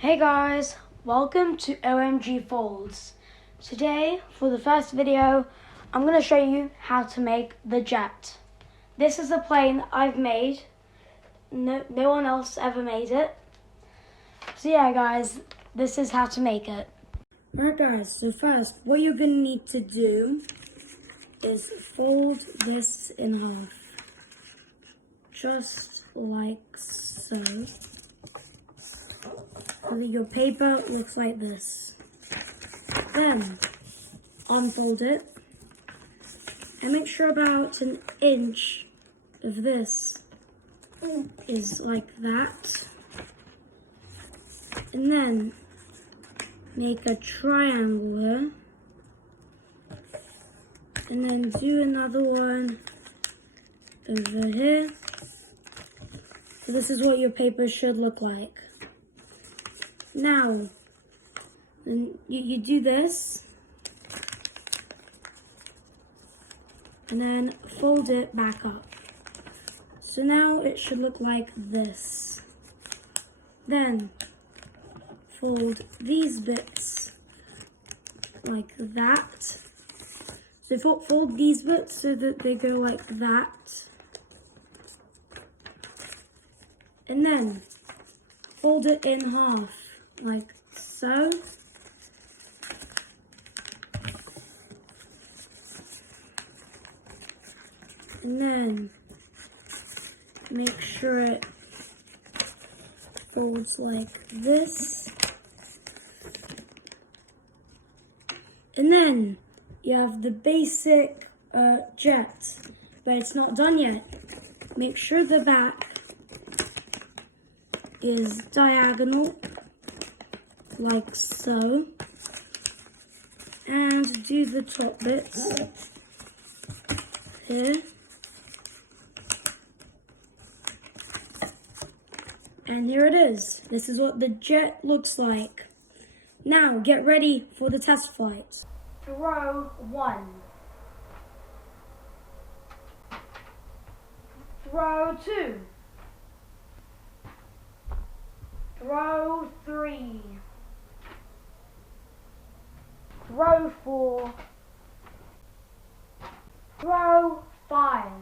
Hey guys, welcome to OMG Folds. Today, for the first video, I'm going to show you how to make the jet. This is a plane I've made. No one else ever made it. So yeah guys, this is how to make it. Alright guys, so first, what you're going to need to do is fold this in half. Just like so. Your paper looks like this. Then unfold it and make sure about an inch of this is like that. And then make a triangle and then do another one over here. So this is what your paper should look like. Now, then you do this, and then fold it back up. So now it should look like this. Then, fold these bits like that. So fold these bits so that they go like that. And then, fold it in half. Like so. And then make sure it folds like this. And then you have the basic jet, but it's not done yet. Make sure the back is diagonal, like so, and do the top bits here, and here it is. This is what the jet looks like. Now get ready for the test flight. Throw 1, throw 2, throw 3, throw 4, throw 5,